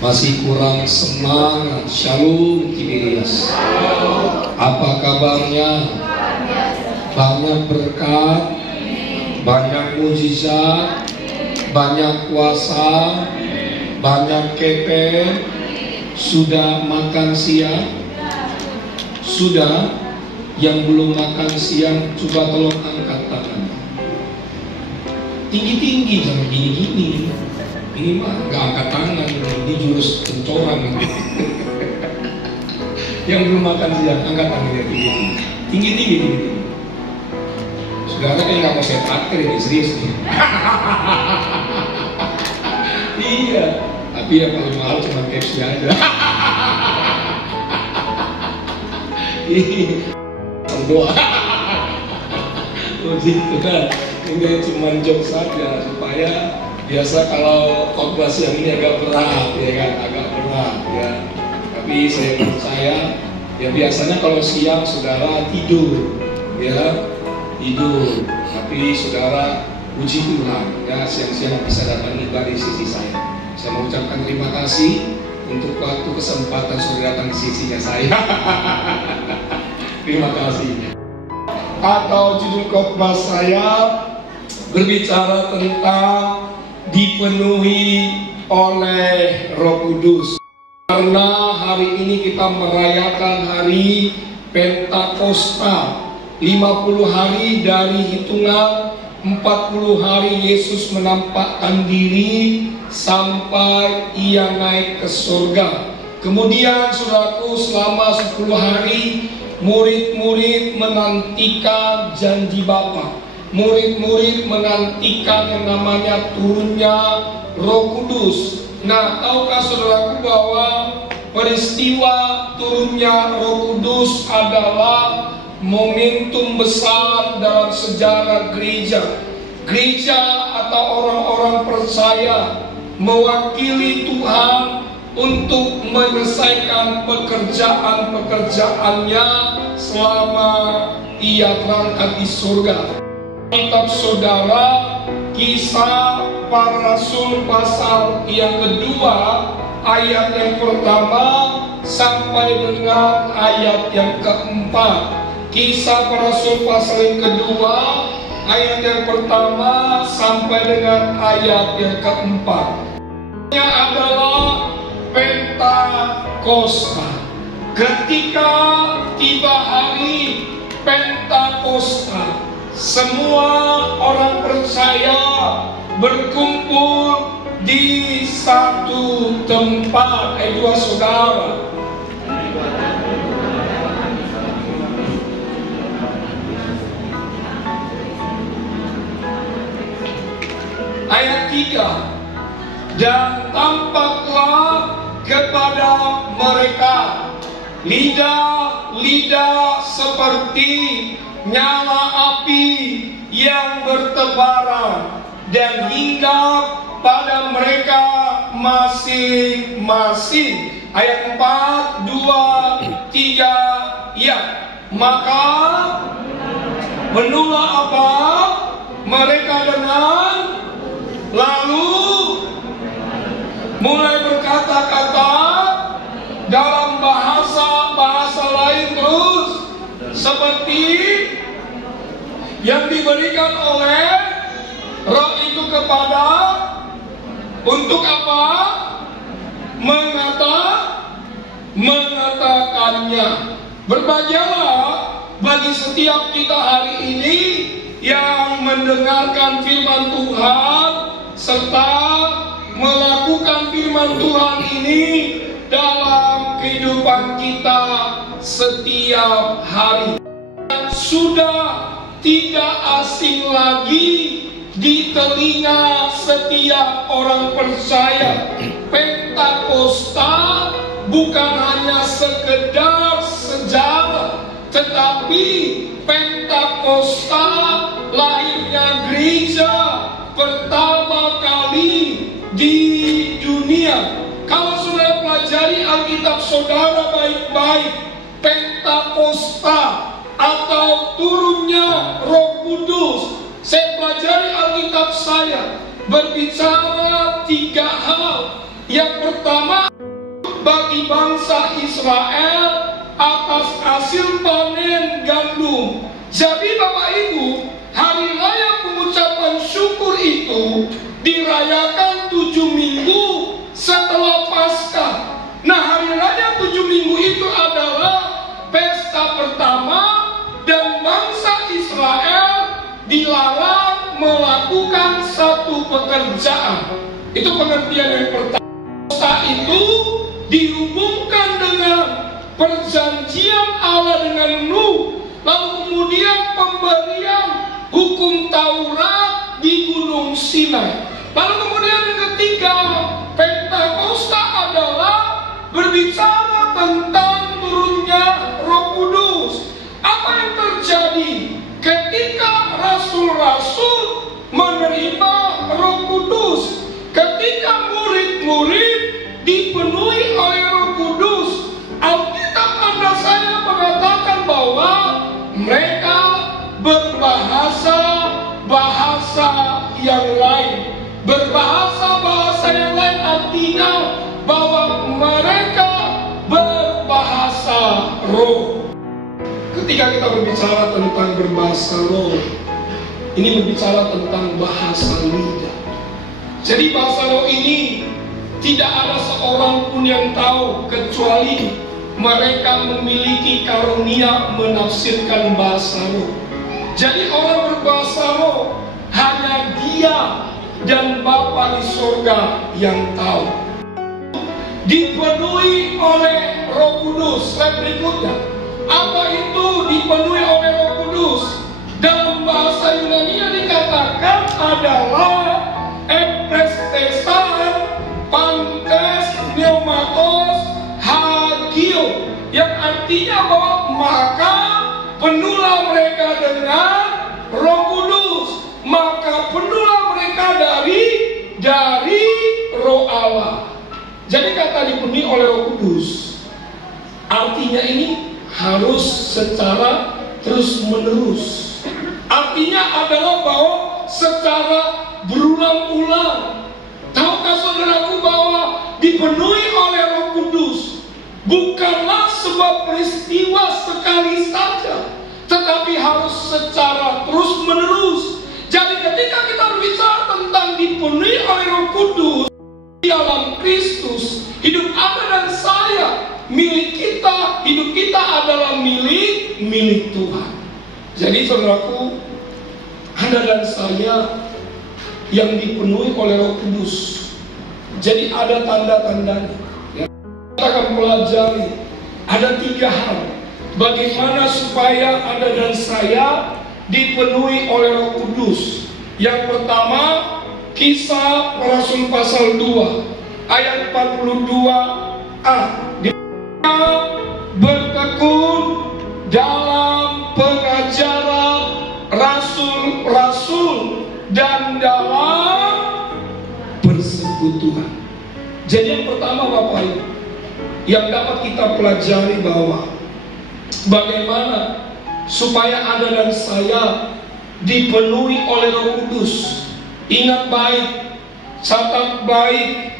Masih kurang semangat. Shalom Tiberias. Apa kabarnya? Banyak berkat, banyak mujizat, banyak kuasa, banyak kepe. Sudah makan siang? Sudah? Yang belum makan siang, coba tolong angkat tangan. Tinggi-tinggi, jangan gini-gini. Ini mah gak angkat tangan, ini jurus pencoran. Yang belum makan siang, angkat tangannya tinggi-tinggi. Tinggi-tinggi. Saudara kayak gak mau saya takdir ini, serius nih. Iya, tapi yang paling mahal cuma KFC aja. Doa. Begitu kan. Ini cuma joke saja supaya biasa kalau khotbah siang ini agak berat, ya kan, agak berat, ya. Tapi saya percaya, ya biasanya kalau siang saudara tidur, ya tidur. Tapi saudara puji Tuhan, ya siang-siang bisa datang ibadah di sisi saya. Saya mengucapkan terima kasih untuk waktu kesempatan saudara datang di sisinya saya. Terima kasih. Atau judul khotbah saya berbicara tentang dipenuhi oleh Roh Kudus. Karena hari ini kita merayakan hari Pentakosta, 50 hari dari hitungan 40 hari Yesus menampakkan diri sampai ia naik ke surga. Kemudian saudaraku, selama 10 hari murid-murid menantikan janji Bapa. Murid-murid menantikan yang namanya turunnya Roh Kudus. Nah, tahukah saudaraku bahwa peristiwa turunnya Roh Kudus adalah momentum besar dalam sejarah gereja. Gereja atau orang-orang percaya mewakili Tuhan untuk menyelesaikan pekerjaan-pekerjaannya selama ia berangkat di surga. Kitab saudara, Kisah Para Rasul pasal yang kedua, ayat yang pertama sampai dengan ayat yang keempat. Kisah Para Rasul pasal yang kedua, ayat yang pertama sampai dengan ayat yang keempat. Ini adalah Pentakosta. Ketika tiba hari Pentakosta, semua orang percaya berkumpul di satu tempat. Dua saudara. Ayat 3. Dan tampaklah kepada mereka lidah-lidah seperti nyala api yang bertebaran dan hinggap pada mereka masing-masing. Ayat 4, 2, 3, ya. Maka menulah apa? Mereka dengan lalu mulai berkata-kata dalam bahasa lain terus seperti yang diberikan oleh Roh itu kepada untuk apa? Mengatakannya. Berbahagialah bagi setiap kita hari ini yang mendengarkan firman Tuhan serta melakukan firman Tuhan ini dalam kehidupan kita setiap hari. Sudah tidak asing lagi di telinga setiap orang percaya. Pentakosta bukan hanya sekedar sejarah, tetapi Pentakosta lahirnya gereja pertama kali di dunia. Kalau sudah pelajari Alkitab saudara baik-baik, Pentakosta atau turunnya Roh Kudus, saya pelajari Alkitab saya berbicara 3 hal. Yang pertama, bagi bangsa Israel atas hasil panen gandum. Jadi Bapak Ibu, hari raya pengucapan syukur itu dirayakan 7 minggu setelah Paskah. Nah, hari raya 7 minggu itu adalah pesta pertama, dan bangsa Israel dilarang melakukan satu pekerjaan. Itu pengertian yang pertama. Pesta itu dihubungkan dengan perjanjian Allah dengan Nuh, lalu kemudian pemberian hukum Taurat di Gunung Sinai. Lalu kemudian yang ketiga, Pentakosta adalah berbicara tentang turunnya Roh Kudus. Apa yang terjadi ketika rasul-rasul menerima Roh Kudus? Ketika murid-murid dipenuhi oleh Roh Kudus, Alkitab Anda saya mengatakan bahwa mereka berbahasa yang lain. Berbahasa yang lain artinya bahwa mereka berbahasa roh. Ketika kita berbicara tentang berbahasa roh, ini berbicara tentang bahasa lidah. Jadi bahasa roh ini tidak ada seorang pun yang tahu kecuali mereka memiliki karunia menafsirkan bahasa roh. Jadi orang berbahasa roh hanya Dia dan Bapa di surga yang tahu. Dipenuhi oleh Roh Kudus. Slide berikutnya. Apa itu dipenuhi oleh Roh Kudus? Dalam bahasa Yunani dikatakan adalah eprestesan pantes pneumatos hagio, yang artinya bahwa maka penuhlah mereka dengan Roh Kudus, maka penuhlah mereka dari Roh Allah. Jadi kata dipenuhi oleh Roh Kudus, artinya ini harus secara terus menerus. Artinya adalah bahwa secara berulang-ulang. Tahukah saudaraku bahwa dipenuhi oleh Roh Kudus bukanlah sebuah peristiwa sekali saja, tetapi harus secara terus menerus. Jadi ketika kita berbicara tentang dipenuhi oleh Roh Kudus di dalam Kristus, hidup Anda dan saya milik kita, hidup kita adalah milik Tuhan. Jadi saudaraku, Anda dan saya yang dipenuhi oleh Roh Kudus. Jadi ada tanda-tandanya. Kita akan pelajari. Ada 3 hal bagaimana supaya Anda dan saya dipenuhi oleh Roh Kudus. Yang pertama, Kisah Rasul pasal 2 ayat 42a. Dia bertekun dalam pengajaran rasul-rasul dan dalam persekutuan. Jadi yang pertama Bapak Ibu, yang dapat kita pelajari bahwa bagaimana supaya Anda dan saya dipenuhi oleh Roh Kudus. Ingat baik, catat baik,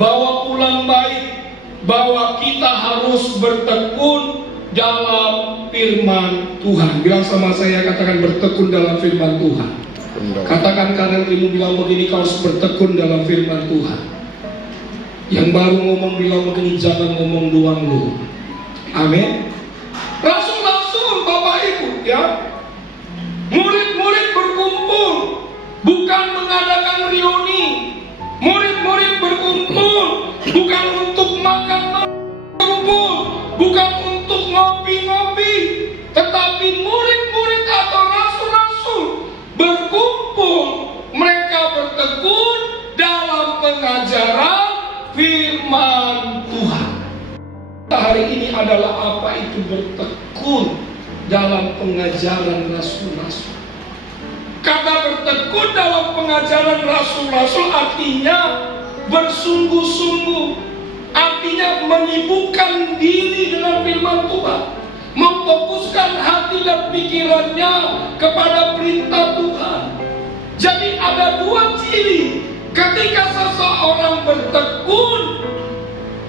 bawa pulang baik, bahwa kita harus bertekun dalam firman Tuhan. Bilang sama saya, katakan bertekun dalam firman Tuhan. Katakan kanan kirimu, bilang begini, kau harus bertekun dalam firman Tuhan. Yang baru ngomong bilang begini, jangan ngomong doang lu. Amin. Rasul-rasul Bapak Ibu ya, murid-murid berkumpul, bukan mengadakan reuni. Murid-murid berkumpul bukan untuk makan, berkumpul bukan untuk ngopi-ngopi, tetapi murid-murid atau rasul-rasul berkumpul, mereka bertekun dalam pengajaran firman Tuhan. Hari ini adalah apa itu bertekun dalam pengajaran rasul-rasul. Kata bertekun dalam pengajaran rasul-rasul artinya bersungguh-sungguh, artinya menyibukkan diri dengan firman Tuhan, memfokuskan hati dan pikirannya kepada perintah Tuhan. Jadi ada 2 ciri Ketika seseorang bertekun,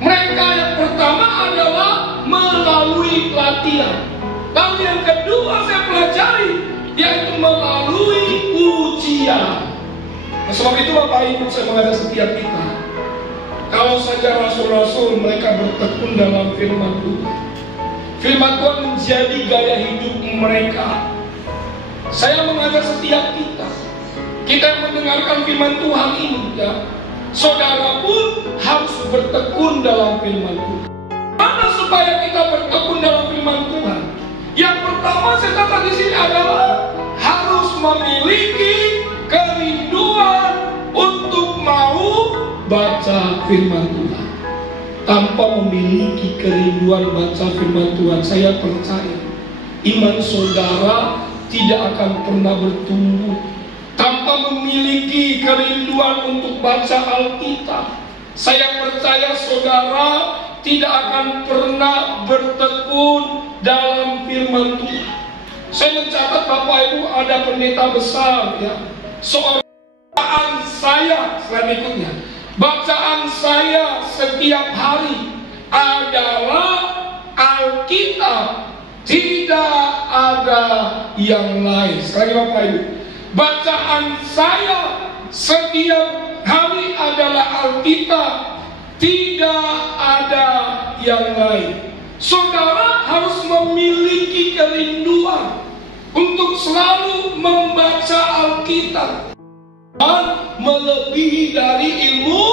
mereka yang pertama adalah melalui latihan. Lalu yang kedua saya pelajari, yaitu melalui ujian. Nah, sebab itu Bapak Ibu, saya mengajak setiap kita, kalau saja rasul-rasul mereka bertekun dalam firman Tuhan, firman Tuhan menjadi gaya hidup mereka. Saya mengajak setiap kita yang mendengarkan firman Tuhan ini, ya, saudara pun harus bertekun dalam firman Tuhan. Mana supaya kita bertekun dalam firman Tuhan? Yang pertama saya katakan di sini adalah harus memiliki kerinduan untuk mau baca firman Tuhan. Tanpa memiliki kerinduan baca firman Tuhan, saya percaya iman saudara tidak akan pernah bertumbuh. Tanpa memiliki kerinduan untuk baca Alkitab, saya percaya saudara tidak akan pernah bertekun dalam firman Tuhan. Saya mencatat Bapak Ibu, ada pendeta besar, ya, seorang bacaan saya selanjutnya, bacaan saya setiap hari adalah Alkitab, tidak ada yang lain. Sekali lagi Bapak Ibu, bacaan saya setiap hari adalah Alkitab, tidak ada yang lain. Saudara harus memiliki kerinduan untuk selalu membaca Alkitab dan melebihi dari ilmu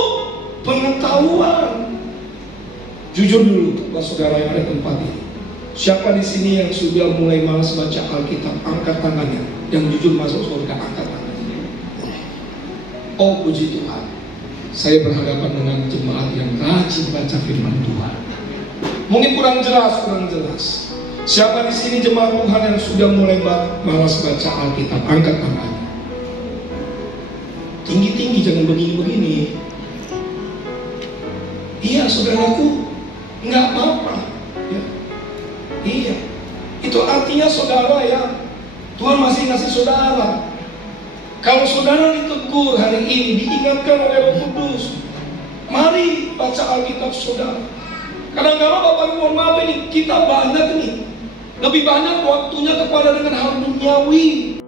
pengetahuan. Jujur dulu, Bapak Saudara yang ada tempat ini, siapa di sini yang sudah mulai malas baca Alkitab? Angkat tangannya. Yang jujur masuk surga, angkat tangannya. Oh puji Tuhan, saya berhadapan dengan jemaat yang rajin baca firman Tuhan. Mungkin kurang jelas. Siapa di sini jemaat Tuhan yang sudah mulai malas baca Alkitab? Angkat tangannya. Tinggi-tinggi, jangan begini-begini. Iya saudaraku, nggak apa-apa, ya. Iya, itu artinya saudara, ya, Tuhan masih ngasih saudara. Kalau saudara ditegur hari ini, diingatkan oleh Roh Kudus, mari baca Alkitab saudara. Kadang-kadang Bapak Ibu, mohon maaf ini, kita banyak nih, lebih banyak waktunya kepada dengan hal duniawi.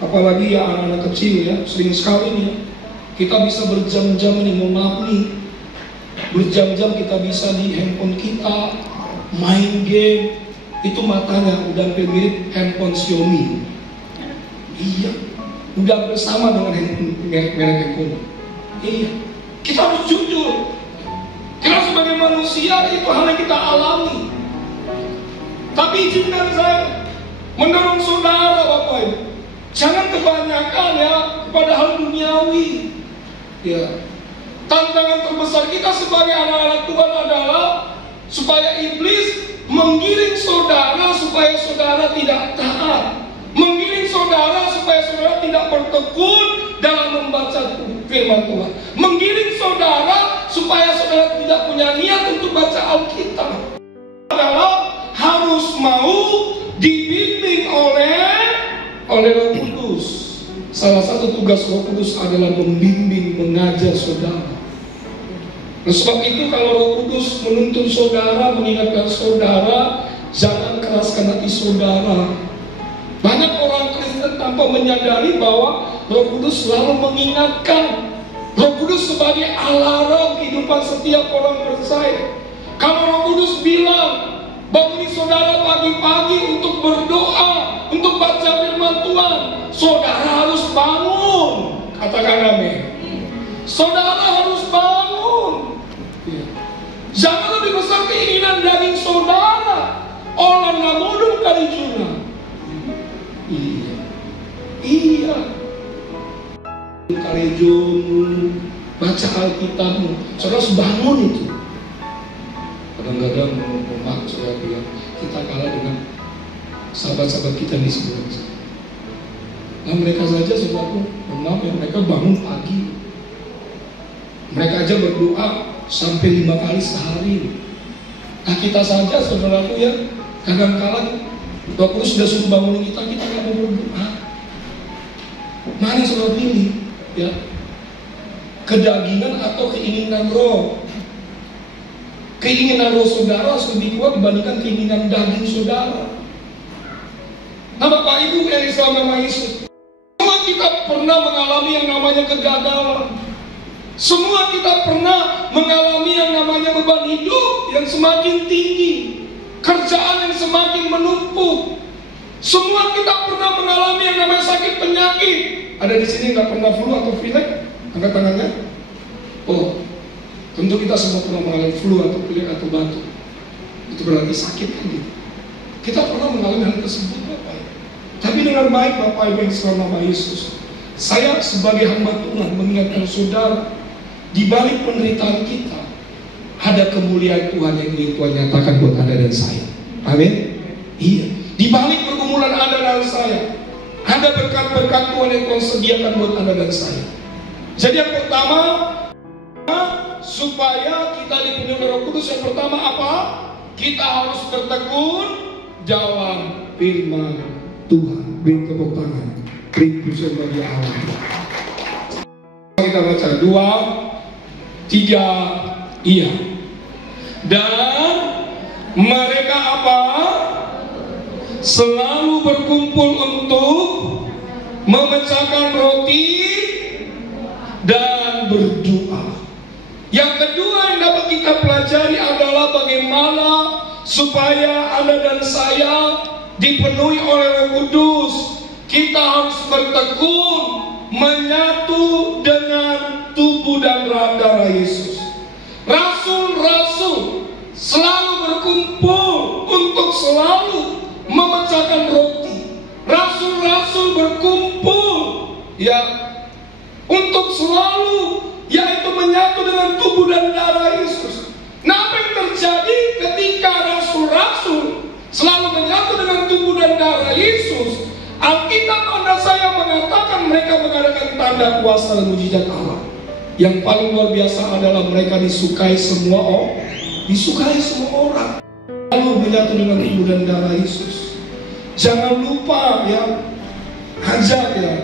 Apalagi ya anak-anak kecil, ya, sering sekali nih, ya, kita bisa berjam-jam nih, mohon maaf nih, berjam-jam kita bisa di handphone kita, main game. Itu matanya udah mirip handphone Xiaomi. Iya, udah bersama dengan merek handphone. Iya, kita harus jujur. Kita sebagai manusia itu hal yang kita alami. Tapi izinkan saya mendorong saudara Bapak Ibu, jangan kebanyakan ya kepada hal duniawi. Ya, tantangan terbesar kita sebagai anak-anak Tuhan adalah supaya iblis menggiring saudara supaya saudara tidak taat, menggiring saudara supaya saudara tidak bertekun dalam membaca firman Tuhan, menggiring saudara supaya saudara tidak punya niat untuk baca Alkitab. Adalah harus mau dibimbing oleh Roh Kudus. Salah satu tugas Roh Kudus adalah membimbing, mengajar saudara. Oleh sebab itu kalau Roh Kudus menuntun saudara, mengingatkan saudara, jangan keraskan hati saudara. Banyak orang Kristen tanpa menyadari bahwa Roh Kudus selalu mengingatkan. Roh Kudus sebagai alarm kehidupan setiap orang percaya. Kalau Roh Kudus bilang, bangun saudara pagi-pagi untuk berdoa, untuk baca firman Tuhan, saudara harus bangun. Katakan amin. Saudara harus bangun. Jangan lebih besar keinginan daging saudara. Orang namudum kali juna. Iya. Kali juna baca Alkitabmu. Saudara harus bangun itu. Kadang-kadang mohon saudara bilang kita kalah dengan sahabat-sahabat kita di sebelah sana. Nah mereka saja saudaraku, mohon ya, mereka bangun pagi. Mereka aja berdoa sampai 5 kali sehari. Nah kita saja saudaraku ya, kadang-kadang Roh Kudus sudah suruh bangunin kita nggak mau berdoa. Mari saudara pilih, ya. kedagingan atau keinginan roh. Keinginan roh saudara lebih kuat dibandingkan keinginan daging saudara. Nah, Bapak Ibu yang Islam nama Yesus, semua kita pernah mengalami yang namanya kegagalan. Semua kita pernah mengalami yang namanya beban hidup yang semakin tinggi, kerjaan yang semakin menumpuk. Semua kita pernah mengalami yang namanya sakit penyakit. Ada di sini nggak pernah flu atau pilek? Angkat tangannya. Oh, tentu kita semua pernah mengalami flu atau pilek atau batuk. Itu berarti sakit kan gitu. Kita pernah mengalami hal tersebut, Bapak. Tapi dengan baik, Bapak Ibu yang selama nama Yesus, saya sebagai hamba Tuhan mengingatkan saudara, di balik penderitaan kita ada kemuliaan Tuhan yang ingin Tuhan nyatakan buat Anda dan saya. Amin. Iya. Di balik pergumulan Anda dan saya, ada berkat-berkat Tuhan yang Tuhan sediakan buat Anda dan saya. Jadi yang pertama, supaya kita dipenuhi oleh Roh Kudus, yang pertama apa? Kita harus bertekun dalam firman Tuhan. Beri tepuk tangan, beri pujian bagi Allah. Kita baca 2, 3, iya. Dan mereka apa? Selalu berkumpul untuk memecahkan roti dan berdoa. Yang kedua yang dapat kita pelajari adalah bagaimana supaya Anda dan saya dipenuhi oleh Roh Kudus. Kita harus bertekun menyatu dengan tubuh dan darah Yesus. Rasul-rasul selalu berkumpul untuk selalu memecahkan roti. Rasul-rasul berkumpul ya untuk selalu yaitu menyatu dengan tubuh dan darah Yesus. Nah, apa yang terjadi ketika rasul-rasul selalu menyatu dengan tubuh dan darah Yesus? Alkitab Anda saya mengatakan mereka mengadakan tanda kuasa dan mujizat Allah. Yang paling luar biasa adalah mereka disukai semua orang. Disukai semua orang. Lalu menyatu dengan tubuh dan darah Yesus. Jangan lupa ya, ajak ya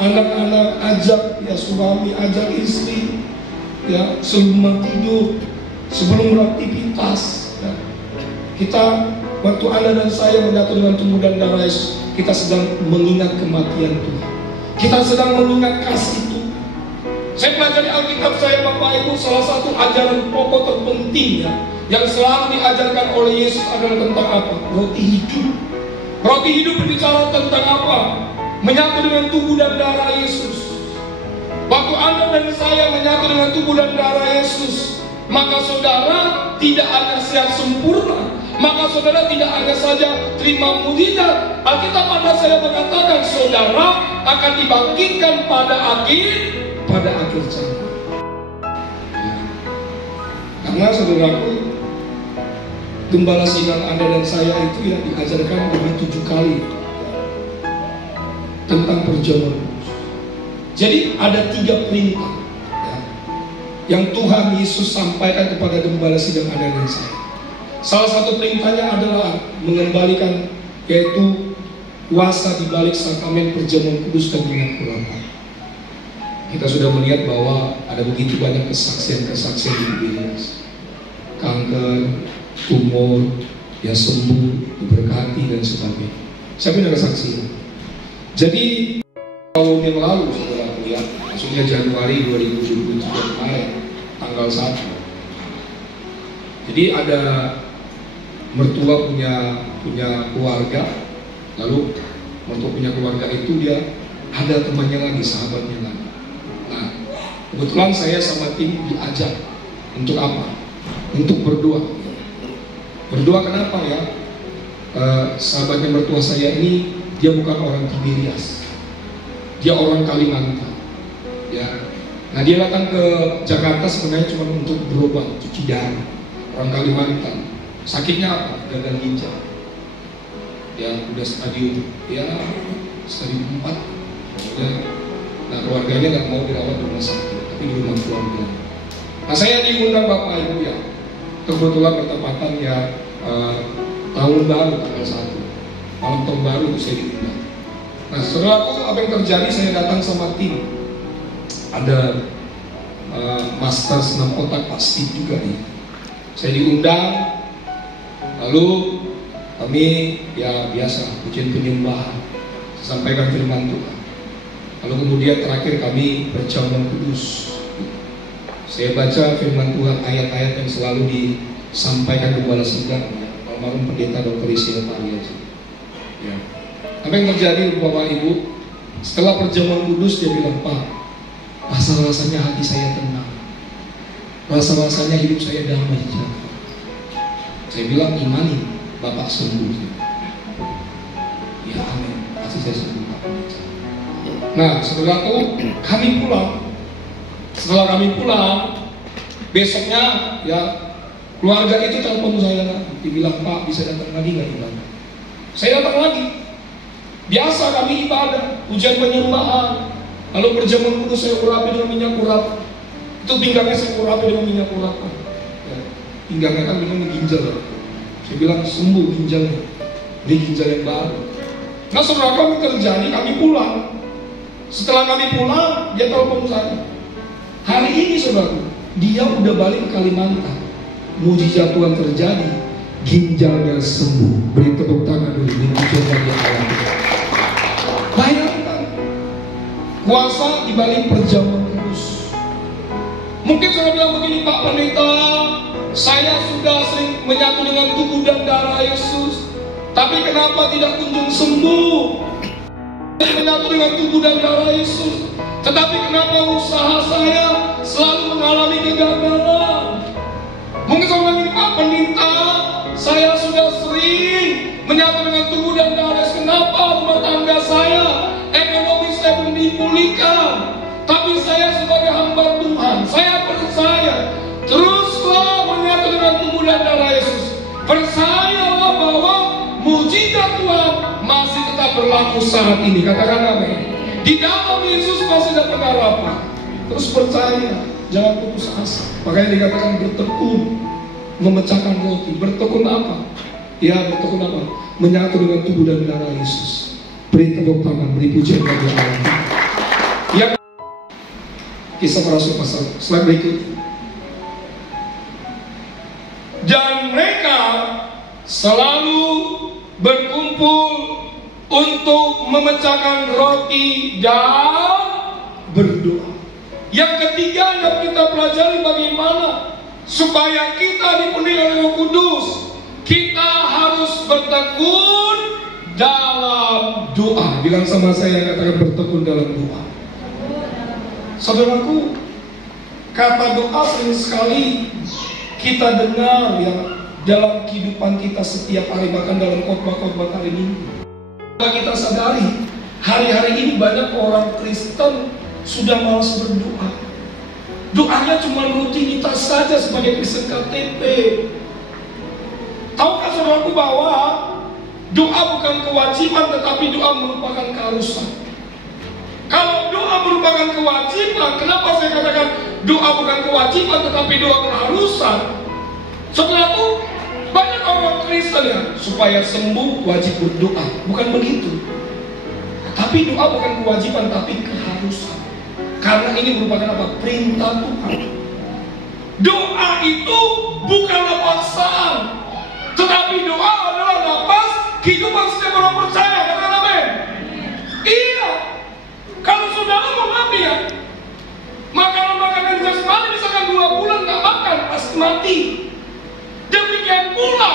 anak-anak, ajak ya suami, ajak istri ya sebelum tidur, sebelum beraktivitas ya. Kita waktu Anda dan saya menyatu dengan tubuh dan darah Yesus, kita sedang mengingat kematian Tuhan. Kita sedang mengingat kasih Tuhan. Saya pelajari Alkitab saya, Bapak Ibu, salah satu ajaran pokok terpenting ya, yang selalu diajarkan oleh Yesus adalah tentang apa? Roti hidup. Roti hidup berbicara tentang apa? Menyatu dengan tubuh dan darah Yesus. Waktu Anda dan saya menyatu dengan tubuh dan darah Yesus, maka saudara tidak hanya sehat sempurna, maka saudara tidak hanya saja terima mujizat. Alkitab Anda saya mengatakan saudara akan dibangkitkan pada akhir zaman. Karena saudaraku, gembala sidang Anda dan saya itu ya diajarkan lebih 7 kali tentang perjamuan kudus. Jadi ada 3 perintah ya, yang Tuhan Yesus sampaikan kepada gembala sidang Anda dan saya. Salah satu perintahnya adalah mengembalikan, yaitu kuasa di balik sakramen perjamuan kudus dan minyak kurapan. Kita sudah melihat bahwa ada begitu banyak kesaksian-kesaksian di Biblia. Kanker, tumor, ya sembuh, diberkati dan sebagainya. Siapa yang ada saksinya? Jadi tahun yang lalu saudara lihat, maksudnya Januari 2023 kemarin, tanggal 1. Jadi ada mertua punya keluarga, lalu mertua punya keluarga itu dia ada temannya lagi, sahabatnya lagi. Nah, kebetulan saya sama tim diajak untuk apa? Untuk berdoa. Berdoa kenapa ya? Sahabatnya mertua saya ini dia bukan orang Tiberias, dia orang Kalimantan. Ya, nah dia datang ke Jakarta sebenarnya cuma untuk berobat, cuci darah. Orang Kalimantan, sakitnya apa? Gagal ginjal. Ya udah stadium 4. Nah keluarganya nggak mau dirawat di rumah sakit, tapi di rumah keluarga. Nah saya diundang Bapak Ibu ya, kebetulan bertepatan ya tahun baru tanggal 1, malam tahun baru itu saya diundang. Nah setelah aku apa yang terjadi, saya datang sama tim. Ada master senam otak Pak Steve juga nih. Saya diundang, lalu kami ya biasa pujian penyembahan, sampaikan firman Tuhan. Lalu kemudian terakhir kami perjamuan kudus. Saya baca firman Tuhan, ayat-ayat yang selalu disampaikan Gembala Sedang, almarhum pendeta Dr. Isi Natalia. Ya. Apa yang terjadi Bapak Ibu? Setelah perjamuan kudus dia bilang, Pak, rasa-rasanya hati saya tenang, rasa-rasanya hidup saya damai. Saya bilang, imani Bapak sembuh. Ya amin, pasti saya sembuh Pak. Nah saudaraku, kami pulang. Setelah kami pulang, besoknya ya keluarga itu telepon saya, dibilang, Pak bisa datang lagi nggak? Dibilang, saya datang lagi. Biasa kami ibadah, ujian penyembahan, lalu perjamuan kudus saya urapi dengan minyak urap. Itu pinggangnya saya urapi dengan minyak urap. Ya, pinggangnya kan dengan ginjal. Saya bilang sembuh ginjalnya, beli ginjal yang baru. Nah saudara, kami terjadi, kami pulang. Setelah kami pulang, dia telepon saya. Hari ini saudara, dia udah balik ke Kalimantan. Mujizat Tuhan terjadi, ginjalnya sembuh. Beri tepuk tangan dulu, mujizat dia alami. Bayangkan kuasa di balik perjamuan kudus. Mungkin saya bilang begini, Pak Pendeta, saya sudah sering menyatu dengan tubuh dan darah Yesus, tapi kenapa tidak kunjung sembuh? Menyatu dengan tubuh dan darah Yesus, tetapi kenapa usaha saya selalu mengalami kegagalan? Mungkin saya bilang begini, Pak Pendeta, saya sudah sering menyatu dengan tubuh dan darah Yesus, kenapa rumah tangga saya, ekonomi saya belum dipulihkan? Tapi saya sebagai hamba Tuhan, saya percaya, teruslah menyatu dengan tubuh dan darah Yesus. Percayalah bahwa mujizat Tuhan masih tetap berlaku saat ini. Katakan amin. Di dalam Yesus masih ada pengharapan. Terus percaya, jangan putus asa. Makanya dikatakan bertekun, memecahkan roti. Bertekun apa? Ya, bertekun apa? Menyatu dengan tubuh dan darah Yesus. Beri tepuk tangan, beri pujian bagi Allah. Ya, Kisah para Rasul pasal slide berikut. Dan mereka selalu berkumpul untuk memecahkan roti dan berdoa. Yang ketiga yang kita pelajari bagaimana supaya kita dipenuhi oleh Roh Kudus. Kita harus bertekun dalam doa. Bilang sama saya, katakan bertekun dalam doa. Saudaraku, kata doa sering sekali kita dengar ya dalam kehidupan kita setiap hari, bahkan dalam khotbah-khotbah hari Minggu. Kita sadari, hari-hari ini banyak orang Kristen sudah malas berdoa. Doanya cuma rutinitas saja sebagai Kristen KTP. Tahukah saudaraku bahwa doa bukan kewajiban, tetapi doa merupakan keharusan. Kalau doa merupakan kewajiban, kenapa saya katakan doa bukan kewajiban tetapi doa keharusan? Saudaraku, banyak orang Kristen ya, supaya sembuh wajib berdoa. Bukan begitu. Tapi doa bukan kewajiban tapi keharusan. Karena ini merupakan apa? Perintah Tuhan. Doa itu bukanlah paksaan, tetapi doa adalah nafas kehidupan setiap orang percaya. Katakan amin. Iya. Kalau saudara mau ambil makanan jasmani, misalkan 2 bulan nggak makan, pasti mati. Demikian pula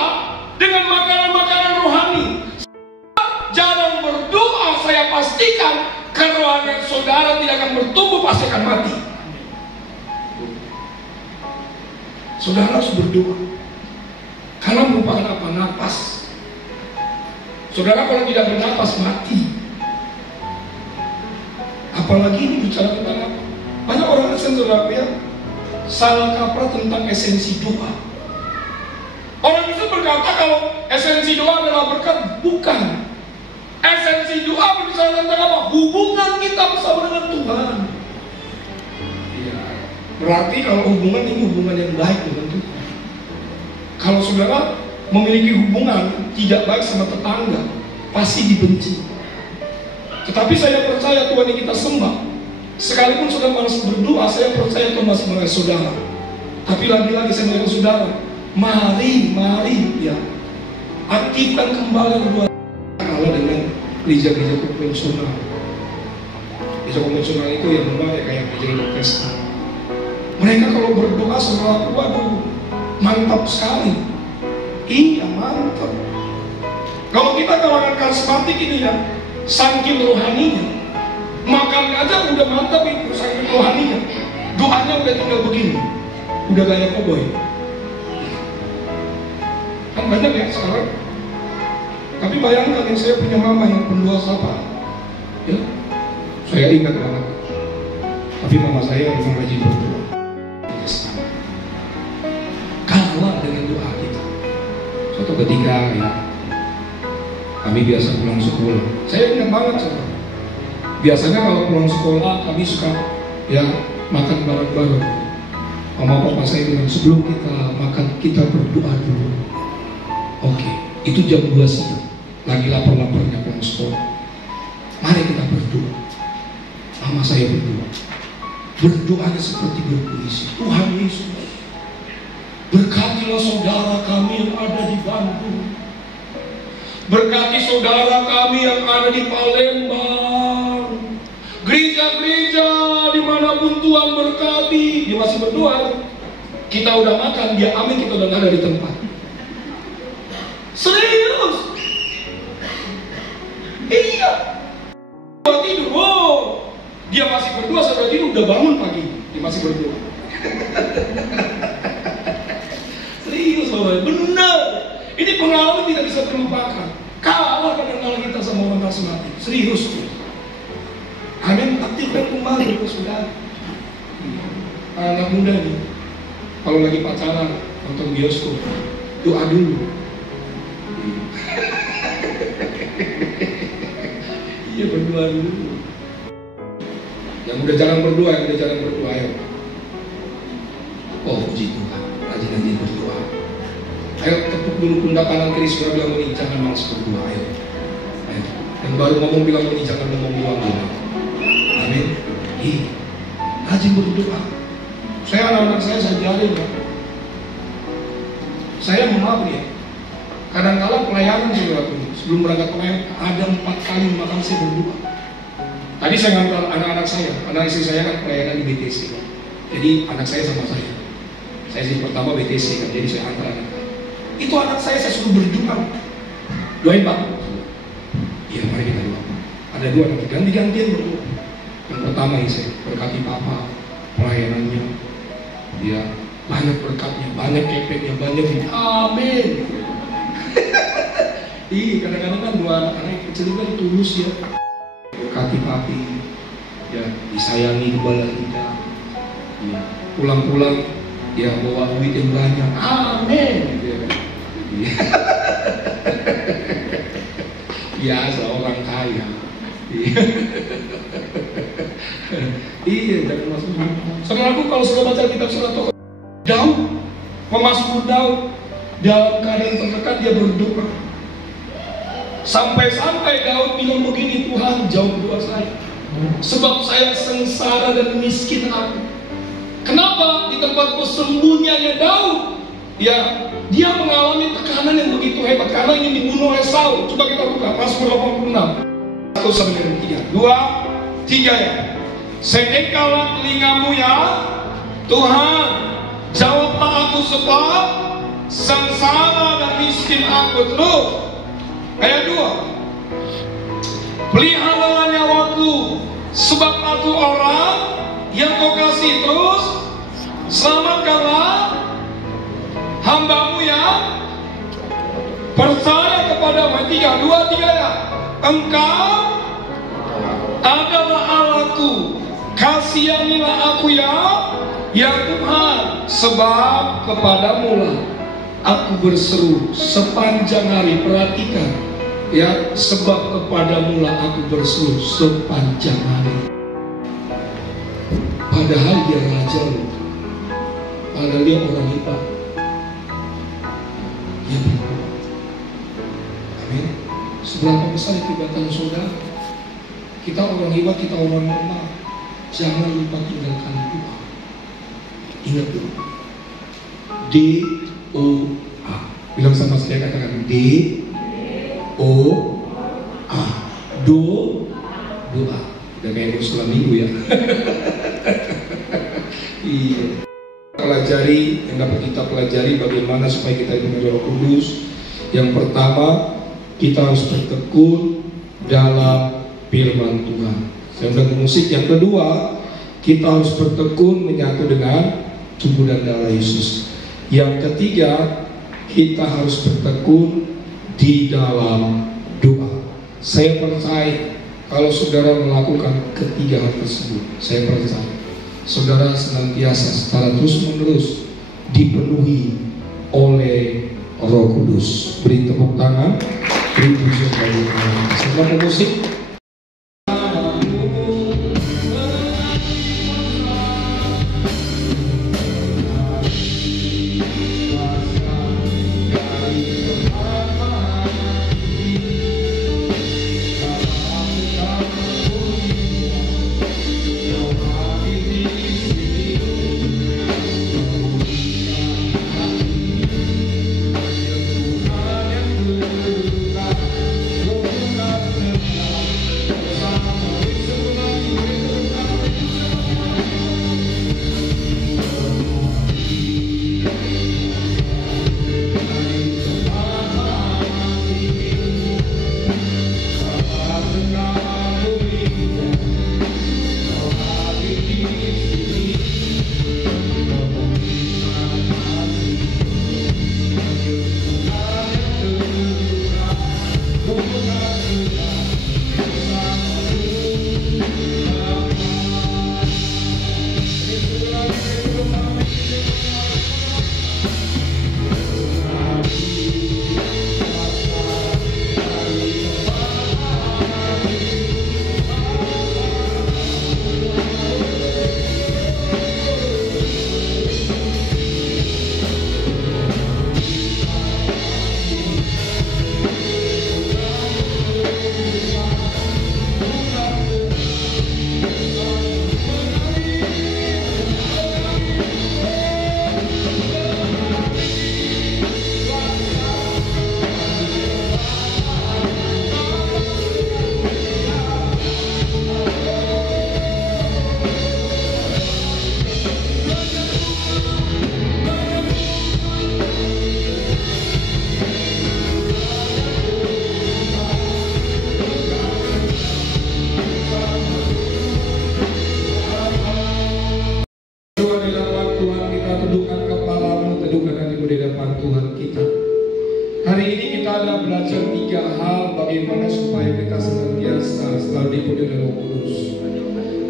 dengan makanan-makanan rohani. Jarang berdoa, saya pastikan kerohanian saudara tidak akan bertumbuh, pasti akan mati. Saudara harus berdoa, karena merupakan apa? Napas. Saudara kalau tidak bernapas mati. Apalagi ini bicara tentang apa? Banyak orang Kristen saudara ya salah kaprah tentang esensi doa. Orang itu berkata kalau esensi doa adalah berkat. Bukan. Esensi doa berbicara tentang apa? Hubungan kita bersama dengan Tuhan. Ya, berarti kalau hubungan ini hubungan yang baik dengan Tuhan. Kalau saudara memiliki hubungan tidak baik sama tetangga, pasti dibenci. Tetapi saya percaya Tuhan yang kita sembah Sekalipun sudah malas berdoa, saya percaya Tuhan masih mengasihi saudara. Tapi lagi-lagi saya mengatakan saudara, mari ya, aktifkan kembali berdoa Allah dengan gereja-gereja konvensional. Gereja konvensional itu yang memang kayak gereja Protestan. Mereka kalau berdoa setelah waduh, mantap sekali. Iya, mantap. Kalau kita kalangan karismatik ini ya, saking rohaninya, makan aja udah mantap itu, saking rohaninya. Doanya udah tinggal begini, udah gaya koboi. Kan banyak ya sekarang. Tapi bayangkan yang saya punya mama yang pendoa sapa, ya, saya ingat banget. Tapi mama saya memang rajin berdoa. Kalah dengan doa kita. Suatu ketika ya, kami biasa pulang sekolah. Saya ingat banget saudara. Biasanya kalau pulang sekolah kami suka ya makan bareng-bareng. Mama papa saya bilang sebelum kita makan kita berdoa dulu. Oke, itu jam 2 siang. Lagi lapar-laparnya pulang sekolah. Mari kita berdoa. Mama saya berdoa. Berdoanya seperti berpuisi. Tuhan Yesus, berkatilah saudara kami yang ada di Bandung. Berkati saudara kami yang ada di Palembang. Gereja-gereja dimanapun Tuhan berkati. Dia masih berdoa. Kita udah makan, dia amin, kita udah ada di tempat. Serius? Iya. Dia tidur, wow. Dia masih berdoa sampai tidur, udah bangun pagi. Dia masih berdoa. Serius, benar. Ini pengalaman tidak bisa terlupakan. Kalah kadang-kadang kita sama orang karismatik. Serius. Amin. Aktifkan kembali ke saudara. Anak muda nih, kalau lagi pacaran nonton bioskop, doa dulu. Iya, berdoa dulu. Yang udah jarang berdoa, ayo. Oh, puji Tuhan, rajin-rajin berdoa. Ayo tepuk dulu pundak kanan kiri, sudah bilang ini jangan malas berdoa, ayo. Dan baru ngomong bilang ini jangan ngomong doang. Amin. Rajin berdoa. Saya anak-anak saya ajarin ya. Saya maaf ya. Kadang-kala pelayanan sebelum berangkat pelayanan ada 4 kali makan saya berdoa. Tadi saya ngantar anak-anak saya, anak istri saya kan pelayanan di BTC kan. Jadi anak saya sama saya. Saya sih pertama BTC kan, jadi saya antar anak. Itu anak saya suruh berdoa. Doain Pak. Iya, mari kita doa. Ada 2 nanti ganti-gantian berdoa. Yang pertama ini saya berkati Papa, pelayanannya, dia banyak berkatnya, banyak kepeknya, banyak ini. Amin. Kadang-kadang kan 2 anak kecil kan tulus ya. Berkati papi, ya disayangi kepala kita. Ya, pulang-pulang ya bawa duit yang banyak. Amin. Ya. Biasa orang kaya. Iya, jangan masuk. Saudaraku, kalau sudah baca kitab surat Daud, pemazmur Daud dalam keadaan tertekan dia berdoa. Sampai-sampai Daud bilang begini, Tuhan jawab doa saya. Sebab saya sengsara dan miskin aku. Kenapa? Di tempat persembunyiannya Daud, ya dia mengalami tekanan yang begitu hebat karena ingin dibunuh oleh Saul. Coba kita buka Mazmur 86. 1-3, 2-3 ya. Sedekalah telingamu ya Tuhan, jawablah aku sebab sengsara dan miskin aku. Terus ayat 2, peliharalah nyawaku sebab aku orang yang kau kasih. Terus selamatkanlah hambamu yang percaya kepadamu. 3-2-3 ya. Engkau adalah Allahku, kasihanilah aku ya Tuhan, sebab kepadamu lah aku berseru sepanjang hari. Perhatikan ya, sebab kepadamu lah aku berseru sepanjang hari. Padahal dia raja loh, padahal dia orang hebat. Dia berdoa. Amin. Seberapa besar kebaikan saudara? Kita orang hebat, kita orang lemah. jangan lupa tinggalkan doa. Ingat dulu, D-O-A. Bilang sama saya, katakan D-O-A. Doa. Udah kayak Muslim minggu ya. Iya. Pelajari, yang dapat kita pelajari bagaimana supaya kita dipenuhi Roh Kudus. Yang pertama, kita harus bertekun dalam firman Tuhan. Saya udah musik. Yang kedua, kita harus bertekun menyatu dengan tubuh dan darah Yesus. Yang ketiga, kita harus bertekun di dalam doa. Saya percaya kalau saudara melakukan ketiga hal tersebut, saya percaya saudara senantiasa secara terus-menerus dipenuhi oleh Roh Kudus. Beri tepuk tangan, beri pujian bagi Tuhan. Setelah musik,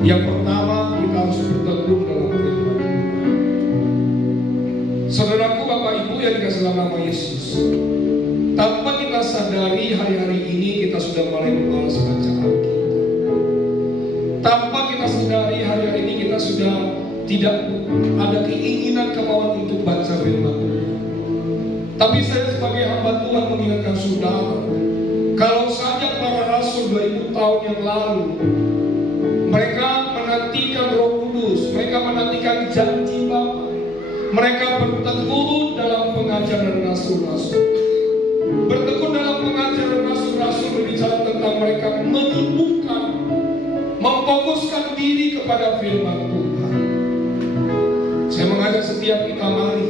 yang pertama, kita harus bertekun dalam firman Tuhan. Saudaraku, Bapak Ibu yang dikasihi dalam nama Yesus, tanpa kita sadari hari-hari ini kita sudah mulai malas baca Alkitab. Tanpa kita sadari hari-hari ini kita sudah tidak ada keinginan kemauan untuk baca firman Tuhan. Tapi saya sebagai hamba Tuhan mengingatkan saudara, kalau saja para rasul 2000 tahun yang lalu mereka menantikan Roh Kudus, mereka menantikan janji Bapa, mereka bertekun dalam pengajaran rasul-rasul. Bertekun dalam pengajaran rasul-rasul berbicara tentang mereka menumbuhkan, memfokuskan diri kepada firman Tuhan. Saya mengajak setiap kita, mari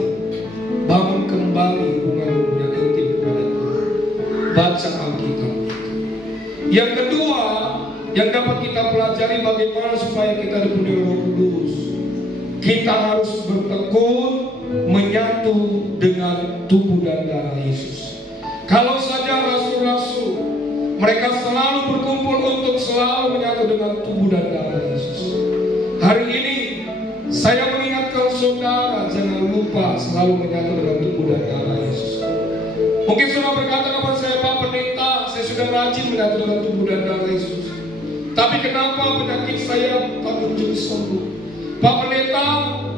bangun kembali hubungan yang intim kepada Tuhan. Baca Alkitab. Yang kedua, yang dapat kita pelajari bagaimana supaya kita dipenuhi Roh Kudus. Kita harus bertekun menyatu dengan tubuh dan darah Yesus. Kalau saja rasul-rasul mereka selalu berkumpul untuk selalu menyatu dengan tubuh dan darah Yesus. Hari ini saya mengingatkan saudara, jangan lupa selalu menyatu dengan tubuh dan darah Yesus. Mungkin saudara berkata kepada saya, Pak Pendeta, saya sudah rajin menyatu dengan tubuh dan darah Yesus. Tapi kenapa penyakit saya tak kunjung sembuh? Pak Pendeta,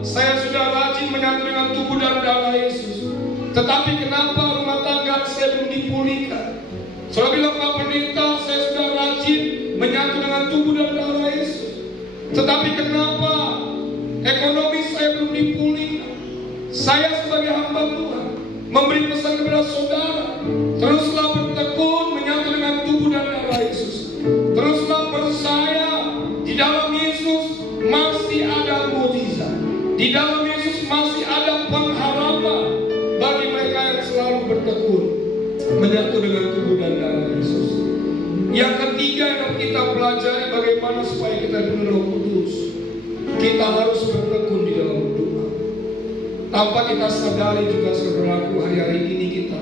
saya sudah rajin menyatu dengan tubuh dan darah Yesus. Tetapi kenapa rumah tangga saya belum dipulihkan? Saudara bilang, Pak Pendeta, saya sudah rajin menyatu dengan tubuh dan darah Yesus. Tetapi kenapa memberi pesan kepada saudara, teruslah bertekun menyatu dengan tubuh dan darah Yesus. Teruslah percaya di dalam Yesus masih ada mukjizat. Di dalam Yesus masih ada pengharapan bagi mereka yang selalu bertekun menyatu dengan tubuh dan darah Yesus. Yang ketiga yang kita pelajari bagaimana supaya kita penuh Roh Kudus. Kita harus bertekun di dalam doa. Tanpa kita sadari juga saudaraku, hari-hari ini kita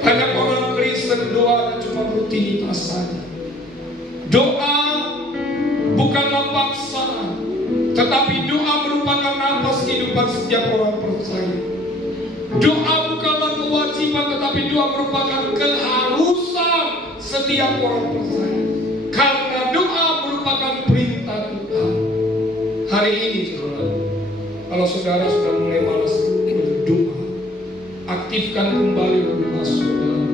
banyak orang Kristen doa cuma rutinitas saja. Doa bukanlah paksaan, tetapi doa merupakan nafas kehidupan setiap orang percaya. Doa bukanlah kewajiban, tetapi doa merupakan keharusan setiap orang percaya. Karena doa merupakan perintah Tuhan. Hari ini saudara, kalau saudara sudah mulai malas berdoa, aktifkan kembali doa saudara.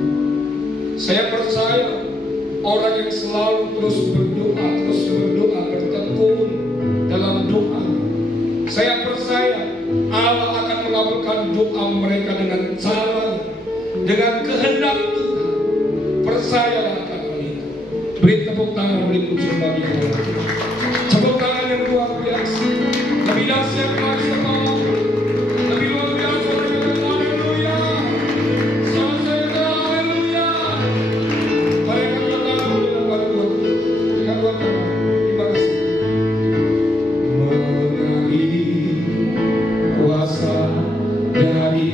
Saya percaya orang yang selalu terus berdoa, bertekun dalam doa, saya percaya Allah akan mengabulkan doa mereka dengan cara, dengan kehendak Tuhan. Percayalah akan hal itu. Beri tepuk tangan, beri pujian bagi Tuhan. Tepuk tangan yang luar biasa. Lebih dahsyat lagi sama, lebih luar biasa lagi. Haleluya. Selesai, haleluya. Mereka berkata dengan Tuhan. Dengan Tuhan. Terima kasih. Mengalir kuasa dari